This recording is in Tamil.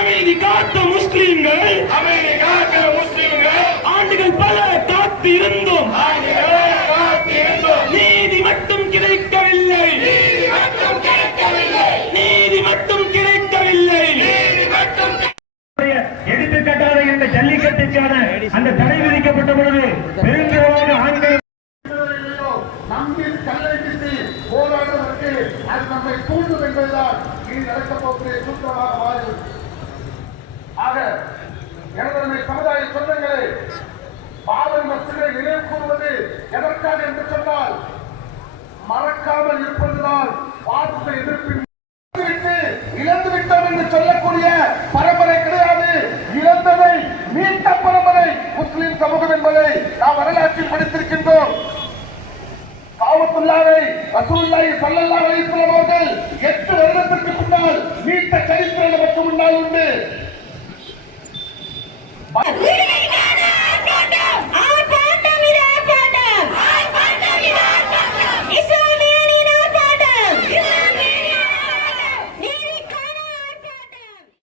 அமைதி காத்த முஸ்லிம்கள் ஆண்டுகள் பல காத்து இருந்தோம் நீதி மட்டும் கிடைக்கவில்லை எடுத்துக்காட்டாக இந்த ஜல்லிக்கட்டுக்கான அந்த தடை விதிக்கப்பட்ட பொழுது பெரும்பாலான ஆண்கள் போராடுவதற்கு அது நம்மை தூண்டும் என்பதுதான் இனி நடக்கப் போகிற சூத்திரமாக மாறும். ஆக எனது சமுதாய சொந்தங்களே, பாவல் மக்களை நினைவு கூறுவது எதற்காக என்று சொன்னால் மறக்காமல் இருப்பதுதான் வார்த்த எதிர்ப்பின் இழந்துவிட்டோம் என்று சொல்லக்கூடிய பரம்பரை கிடையாது. இழந்ததை மீட்ட பரம்பரை முஸ்லிம் சமூகம் என்பதை நாம் வரலாற்றில் படித்திருக்கின்றோம். காவத்துல்லாவை ரசூலுல்லாஹி ஸல்லல்லாஹு அலைஹி வஸல்லம் அவர்கள் 8 வருடத்திற்கு முன்னால் மீட்ட சரித்திரம் நமக்கு முன்னால் உண்டு.